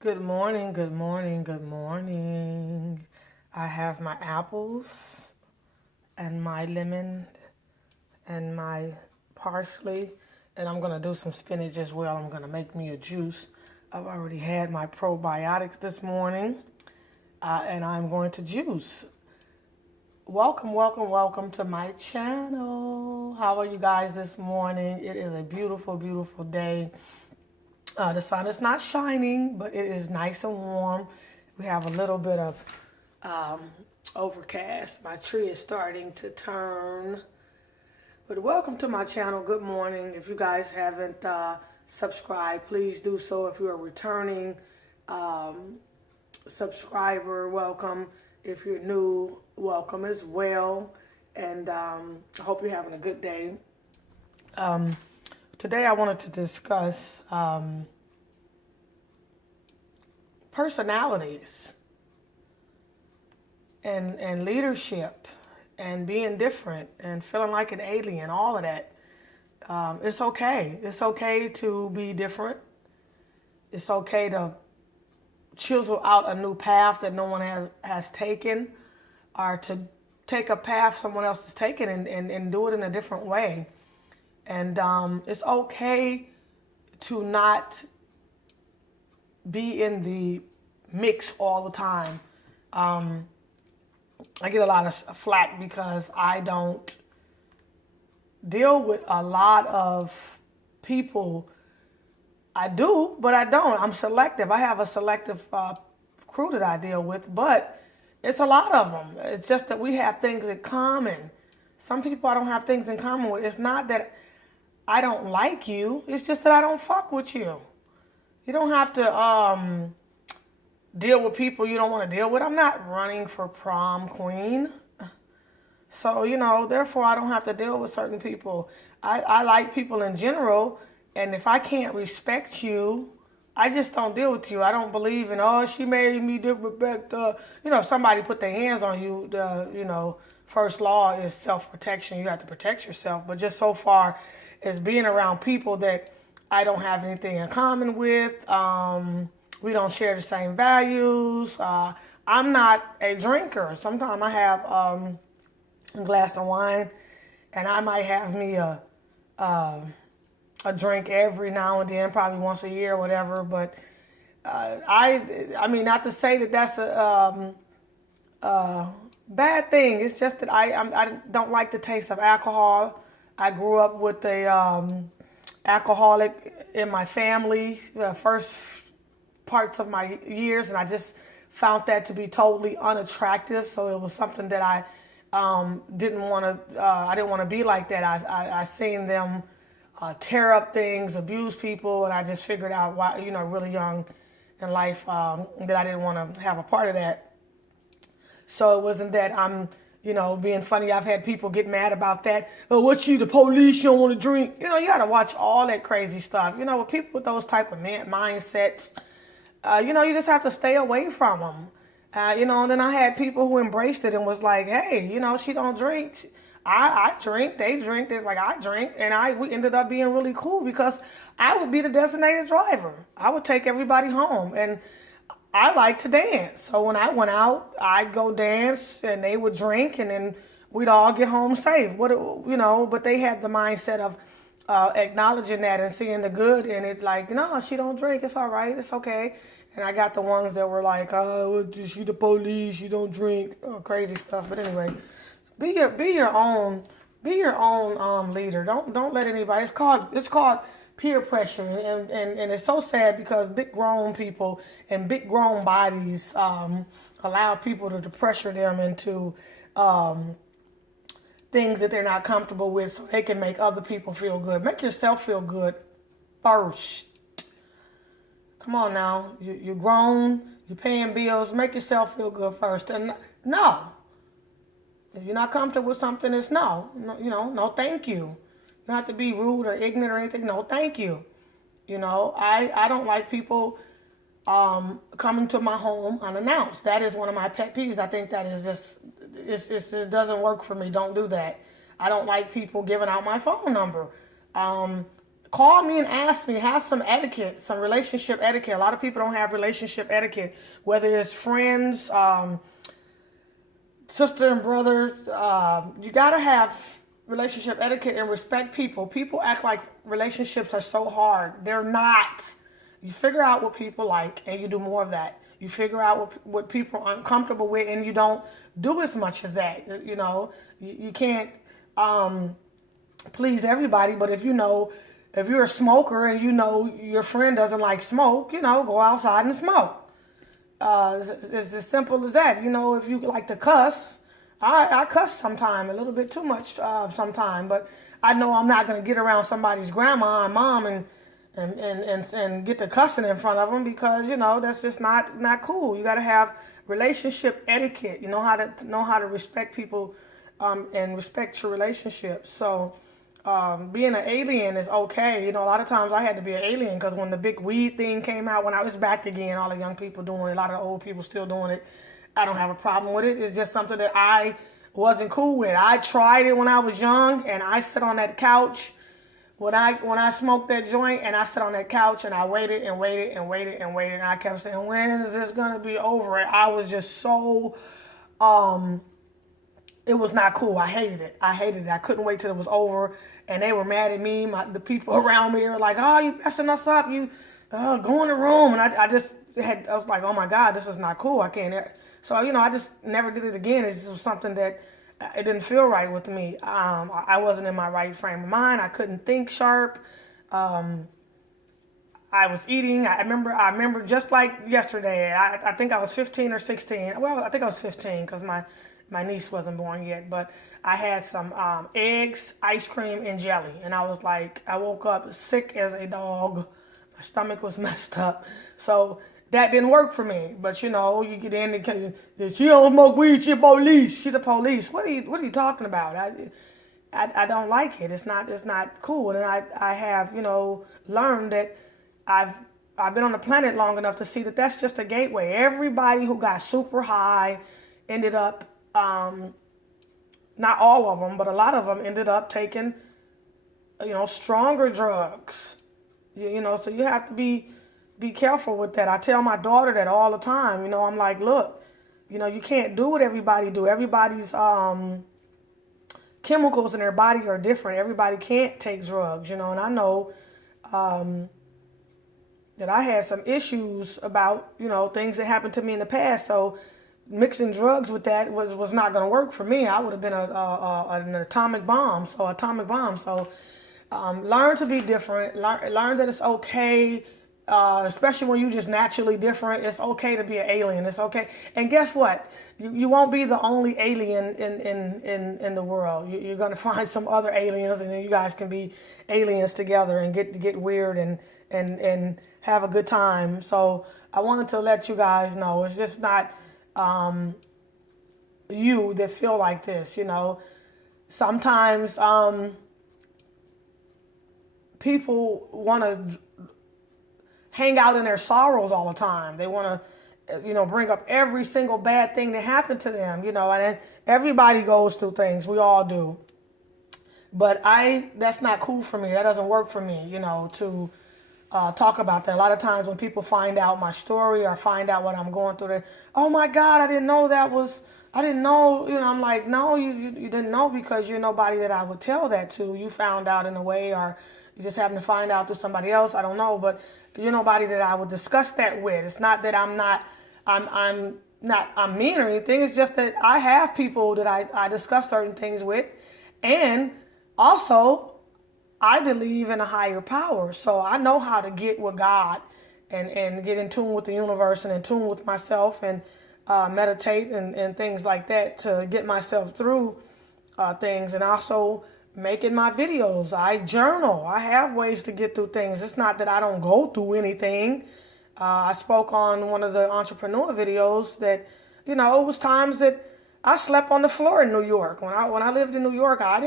Good morning, good morning, good morning. I have my apples and my lemon and my parsley, and I'm gonna do some spinach as well. I'm gonna make me a juice. I've already had my probiotics this morning, and I'm going to juice. Welcome, welcome, welcome to my channel. How are you guys this morning? It is a beautiful, beautiful day. The sun is not shining, but it is nice and warm. We have a little bit of um, overcast. My tree is starting to turn. But welcome to my channel. Good morning. If you guys haven't subscribed, please do so. If you're a returning um, subscriber, welcome. If you're new, welcome as well. And I hope you're having a good day. Um, Today I wanted to discuss personalities and leadership and being different and feeling like an alien, all of that. It's okay. It's okay to be different. It's okay to chisel out a new path that no one has taken, or to take a path someone else has taken and do it in a different way. And it's okay to not be in the mix all the time. I get a lot of flack because I don't deal with a lot of people. I do, but I don't. I'm selective. I have a selective crew that I deal with, but it's a lot of them. It's just that we have things in common. Some people I don't have things in common with. It's not that I don't like you. It's just that I don't fuck with you. You don't have to deal with people you don't want to deal with. I'm not running for prom queen. So, therefore I don't have to deal with certain people. I like people in general, and if I can't respect you, I just don't deal with you. I don't believe in, oh, she made me disrespect. If somebody put their hands on you, first law is self-protection. You have to protect yourself. But just so far as being around people that I don't have anything in common with, we don't share the same values. I'm not a drinker. Sometimes I have a glass of wine, and I might have me a drink every now and then, probably once a year or whatever. But I mean, not to say that that's a bad thing. It's just that I don't like the taste of alcohol. I grew up with a alcoholic in my family the first parts of my years, and I just found that to be totally unattractive. So it was something that I didn't want to. I didn't want to be like that. I seen them tear up things, abuse people, and I just figured out why, really young in life, that I didn't want to have a part of that. So it wasn't that I'm, being funny. I've had people get mad about that. Oh, what's you, the police? You don't want to drink. You got to watch all that crazy stuff. With people with those type of mindsets, you just have to stay away from them. And then I had people who embraced it and was like, hey, she don't drink. I drink, they drink, it's like I drink, and we ended up being really cool because I would be the designated driver. I would take everybody home, and I like to dance. So when I went out, I'd go dance, and they would drink, and then we'd all get home safe. But they had the mindset of acknowledging that and seeing the good in it. Like, no, she don't drink. It's all right. It's okay. And I got the ones that were like, oh, she the police. You don't drink. Crazy stuff. But anyway, be your own leader. Don't let anybody. It's called peer pressure, and it's so sad because big grown people and big grown bodies allow people to pressure them into things that they're not comfortable with, so they can make other people feel good. Make yourself feel good first. Come on now, you're grown, you're paying bills. Make yourself feel good first. And no, if you're not comfortable with something, it's no, no, thank you. You don't have to be rude or ignorant or anything. No, thank you. I don't like people coming to my home unannounced. That is one of my pet peeves. I think that is just, it doesn't work for me. Don't do that. I don't like people giving out my phone number. call me and ask me. Have some etiquette, some relationship etiquette. A lot of people don't have relationship etiquette, whether it's friends, sister and brother. You gotta have relationship etiquette and respect people. People act like relationships are so hard. They're not. You figure out what people like and you do more of that. You figure out what people are uncomfortable with and you don't do as much as that. You know, you can't please everybody, but if you're a smoker and you know your friend doesn't like smoke, go outside and smoke. It's as simple as that. If you like to cuss, I cuss sometime, a little bit too much sometime, but I know I'm not going to get around somebody's grandma and mom and get to cussing in front of them because, that's just not cool. You got to have relationship etiquette. You know how to respect people and respect your relationships. So being an alien is okay. A lot of times I had to be an alien because when the big weed thing came out, when I was back again, all the young people doing it, a lot of the old people still doing it. I don't have a problem with it. It's just something that I wasn't cool with. I tried it when I was young, and I sit on that couch when I smoked that joint, and I sat on that couch and I waited and waited and waited and waited, and I kept saying, when is this gonna be over? I was just so it was not cool. I hated it. I couldn't wait till it was over. And they were mad at me. The people around me, they were like, oh, you messing us up. You go in the room. And I was like, oh my God, this is not cool. I can't. So, I just never did it again. It just was something that it didn't feel right with me. I wasn't in my right frame of mind. I couldn't think sharp. I was eating. I remember just like yesterday. I think I was 15 or 16. Well, I think I was 15 because my niece wasn't born yet, but I had some eggs, ice cream, and jelly. And I woke up sick as a dog. My stomach was messed up. So that didn't work for me. But, you get in and she don't smoke weed, she a police. She's a police. What are you talking about? I don't like it. It's not cool. And I have, learned that I've been on the planet long enough to see that that's just a gateway. Everybody who got super high ended up not all of them, but a lot of them ended up taking, stronger drugs. So you have to be careful with that. I tell my daughter that all the time. I'm like, look, you can't do what everybody do. Everybody's chemicals in their body are different. Everybody can't take drugs, and I know that I had some issues about, things that happened to me in the past. So mixing drugs with that was not going to work for me. I would have been an atomic bomb. So learn to be different. Learn that it's okay, especially when you're just naturally different. It's okay to be an alien. It's okay. And guess what? You won't be the only alien in the world. You're going to find some other aliens, and then you guys can be aliens together and get weird and have a good time. So I wanted to let you guys know it's just not you that feel like this. Sometimes people want to hang out in their sorrows all the time. They want to bring up every single bad thing that happened to them, and everybody goes through things. We all do. But that's not cool for me. That doesn't work for me, to talk about that. A lot of times when people find out my story or find out what I'm going through, they, oh my God, I didn't know. I'm like, no, you didn't know because you're nobody that I would tell that to. You found out in a way, or you just happen to find out through somebody else. I don't know, but you're nobody that I would discuss that with. It's not that I'm mean or anything. It's just that I have people that I discuss certain things with, and also I believe in a higher power. So I know how to get with God and get in tune with the universe and in tune with myself and meditate and things like that to get myself through things. And also making my videos. I journal. I have ways to get through things. It's not that I don't go through anything. I spoke on one of the entrepreneur videos that, it was times that I slept on the floor in New York. When I lived in New York, I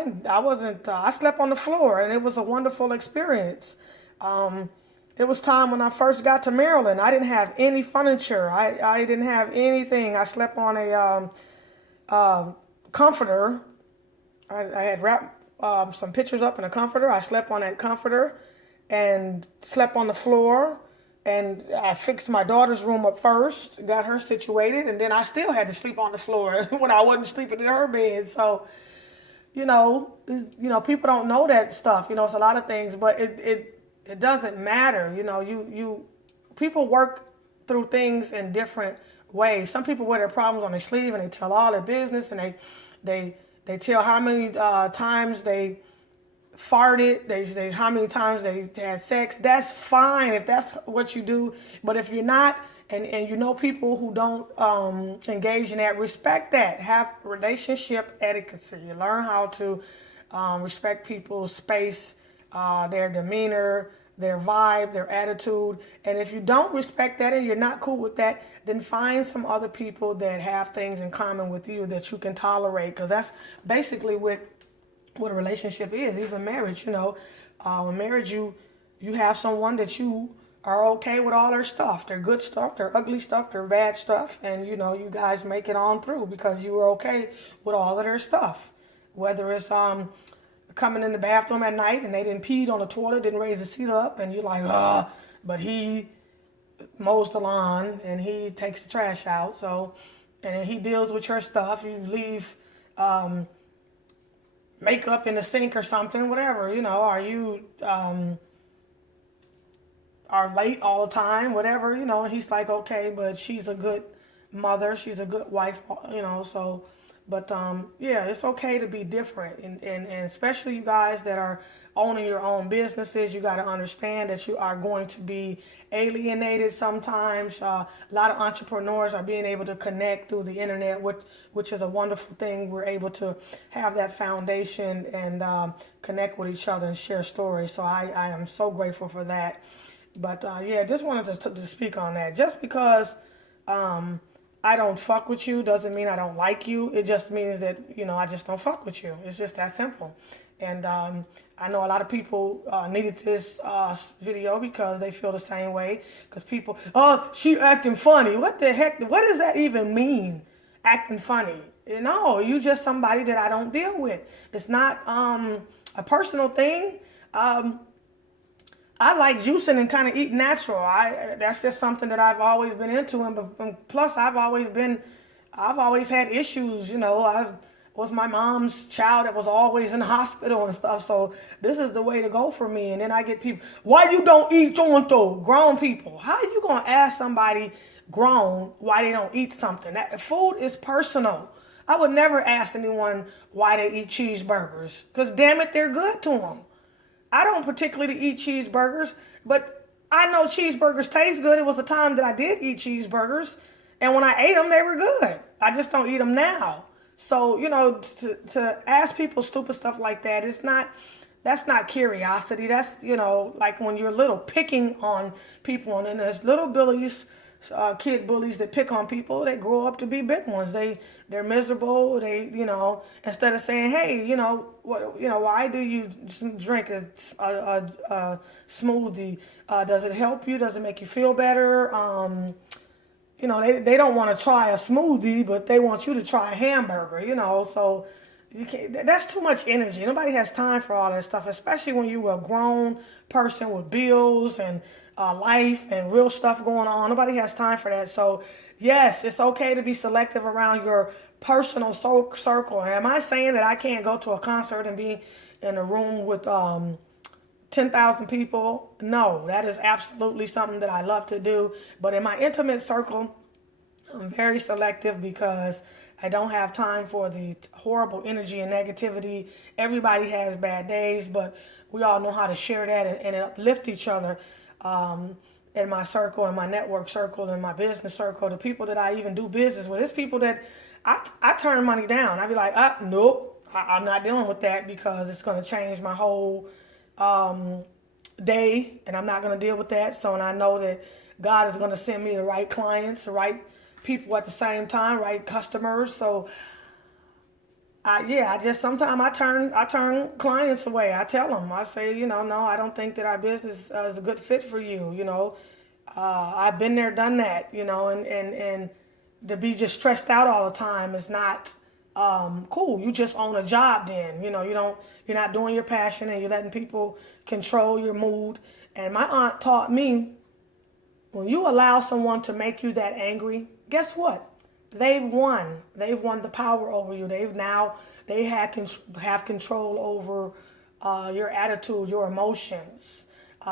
slept on the floor, and it was a wonderful experience. It was time when I first got to Maryland. I didn't have any furniture. I didn't have anything. I slept on a comforter. I had wrapped some pictures up in a comforter. I slept on that comforter, and slept on the floor. And I fixed my daughter's room up first, got her situated, and then I still had to sleep on the floor when I wasn't sleeping in her bed. So, people don't know that stuff. It's a lot of things, but it doesn't matter. You people work through things in different ways. Some people wear their problems on their sleeve and they tell all their business, and they tell how many times they farted, they say how many times they had sex. That's fine if that's what you do, but if you're not, and people who don't engage in that, respect that. Have relationship etiquette. You learn how to respect people's space, their demeanor, their vibe, their attitude. And if you don't respect that and you're not cool with that, then find some other people that have things in common with you that you can tolerate, because that's basically what a relationship is. Even marriage, in marriage you have someone that you are okay with all their stuff, their good stuff, their ugly stuff, their bad stuff, and you guys make it on through because you were okay with all of their stuff. Whether it's coming in the bathroom at night and they didn't pee on the toilet, didn't raise the seat up, and you're like, but he mows the lawn and he takes the trash out, so, and he deals with your stuff. You leave makeup in the sink or something, whatever, are you are late all the time, whatever, and he's like, okay, but she's a good mother, she's a good wife, so, but yeah, it's okay to be different, and especially you guys that are owning your own businesses, you got to understand that you are going to be alienated sometimes. A lot of entrepreneurs are being able to connect through the internet, which is a wonderful thing. We're able to have that foundation and connect with each other and share stories. So I am so grateful for that. But yeah, just wanted to speak on that. Just because I don't fuck with you doesn't mean I don't like you. It just means that, I just don't fuck with you. It's just that simple. And I know a lot of people needed this video because they feel the same way. Because people, she acting funny. What the heck? What does that even mean? Acting funny? You just somebody that I don't deal with. It's not a personal thing. I like juicing and kind of eating natural. That's just something that I've always been into, and plus I've always had issues. I was my mom's child that was always in the hospital and stuff. So this is the way to go for me. And then I get people, why you don't eat so-and-so? Grown people. How are you gonna ask somebody grown why they don't eat something? That food is personal. I would never ask anyone why they eat cheeseburgers, because damn it, they're good to them. I don't particularly eat cheeseburgers, but I know cheeseburgers taste good. It was a time that I did eat cheeseburgers, and when I ate them, they were good. I just don't eat them now. So, to ask people stupid stuff like that, that's not curiosity. That's, like when you're little, picking on people, and then there's little bullies, kid bullies that pick on people, they grow up to be big ones. They're miserable. They, instead of saying, hey, why do you drink a smoothie? Does it help you? Does it make you feel better? They don't want to try a smoothie, but they want you to try a hamburger, so you can't, that's too much energy. Nobody has time for all that stuff, especially when you're a grown person with bills and life and real stuff going on. Nobody has time for that. So yes, it's okay to be selective around your personal circle. Am I saying that I can't go to a concert and be in a room with 10,000 people? No, that is absolutely something that I love to do. But in my intimate circle, I'm very selective because I don't have time for the horrible energy and negativity. Everybody has bad days, but we all know how to share that and uplift each other. In my circle, in my network circle, in my business circle, the people that I even do business with, it's people that I turn money down. I be like, nope, I'm not dealing with that because it's going to change my whole day, and I'm not going to deal with that. So, and I know that God is going to send me the right clients, the right people at the same time, right customers. So, sometimes I turn clients away. I tell them, I say, no, I don't think that our business is a good fit for you. I've been there, done that. And to be just stressed out all the time is not cool. You just own a job then. You're not doing your passion, and you're letting people control your mood And my aunt taught me, when you allow someone to make you that angry, guess what? They've won. They've won the power over you. They have control over your attitude, your emotions.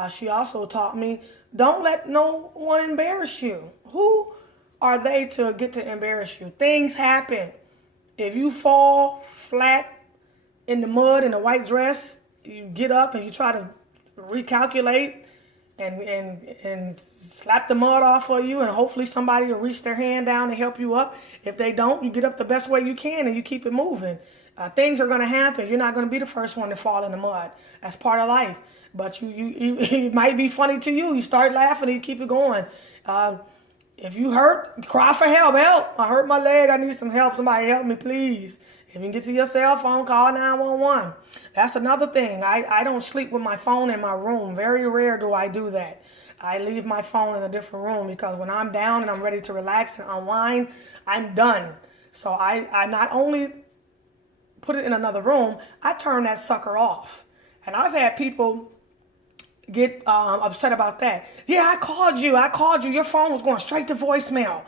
She also taught me, don't let no one embarrass you. Who are they to get to embarrass you? Things happen. If you fall flat in the mud in a white dress, you get up and you try to recalculate and slap the mud off of you, and hopefully somebody will reach their hand down and help you up. If they don't, you get up the best way you can and you keep it moving. Things are going to happen. You're not going to be the first one to fall in the mud. That's part of life. But it might be funny to you. You start laughing and you keep it going. If you hurt, cry for help. Help! I hurt my leg. I need some help. Somebody help me, please. If you can get to your cell phone, call 911. That's another thing. I don't sleep with my phone in my room. Very rare do I do that. I leave my phone in a different room because when I'm down and I'm ready to relax and unwind, I'm done. So I not only put it in another room, I turn that sucker off. And I've had people get upset about that. Yeah, I called you. Your phone was going straight to voicemail.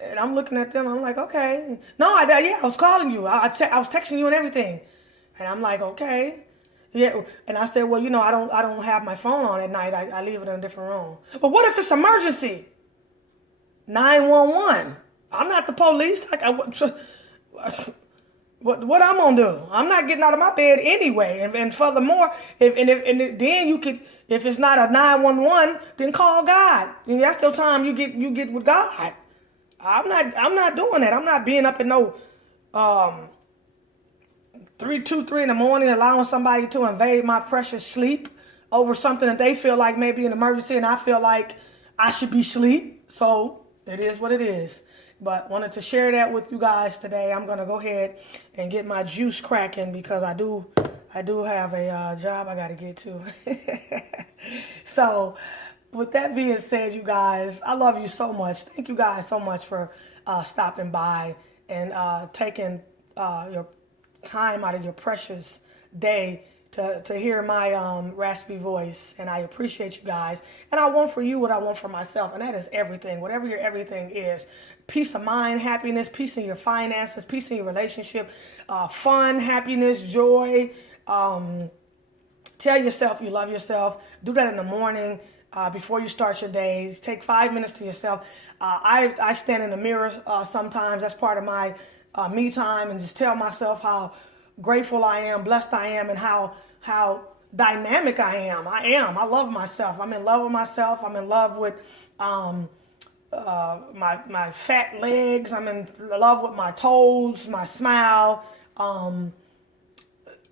And I'm looking at them. I'm like, okay. No, I was calling you. I was texting you and everything. And I'm like, okay. Yeah. And I said, well, I don't have my phone on at night. I leave it in a different room. But what if it's emergency? 911. I'm not the police. What I'm gonna do? I'm not getting out of my bed anyway. And furthermore, if it's not a 911, then call God. And that's the time you get with God. I'm not doing that. I'm not being up at no 3 in the morning, allowing somebody to invade my precious sleep over something that they feel like may be an emergency, and I feel like I should be asleep. So it is what it is. But wanted to share that with you guys today. I'm gonna go ahead and get my juice cracking because I do have a job I gotta get to. So with that being said, you guys, I love you so much. Thank you guys so much for stopping by and taking your time out of your precious day to hear my raspy voice. And I appreciate you guys. And I want for you what I want for myself, and that is everything. Whatever your everything is. Peace of mind, happiness, peace in your finances, peace in your relationship, fun, happiness, joy. Tell yourself you love yourself. Do that in the morning before you start your days. Take 5 minutes to yourself. I stand in the mirror sometimes. That's part of my me time, and just tell myself how grateful I am, blessed I am, and how dynamic I am. I love myself. I'm in love with myself. I'm in love with my fat legs. I'm in love with my toes, my smile,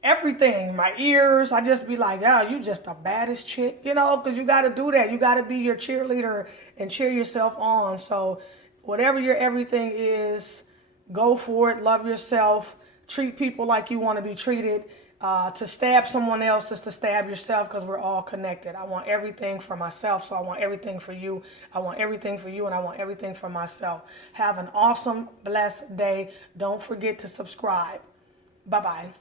everything, my ears. I just be like, oh, you just the baddest chick, because you got to do that. You got to be your cheerleader and cheer yourself on. So whatever your everything is, go for it. Love yourself. Treat people like you want to be treated. To stab someone else is to stab yourself, because we're all connected. I want everything for myself, so I want everything for you. I want everything for you, and I want everything for myself. Have an awesome, blessed day. Don't forget to subscribe. Bye-bye.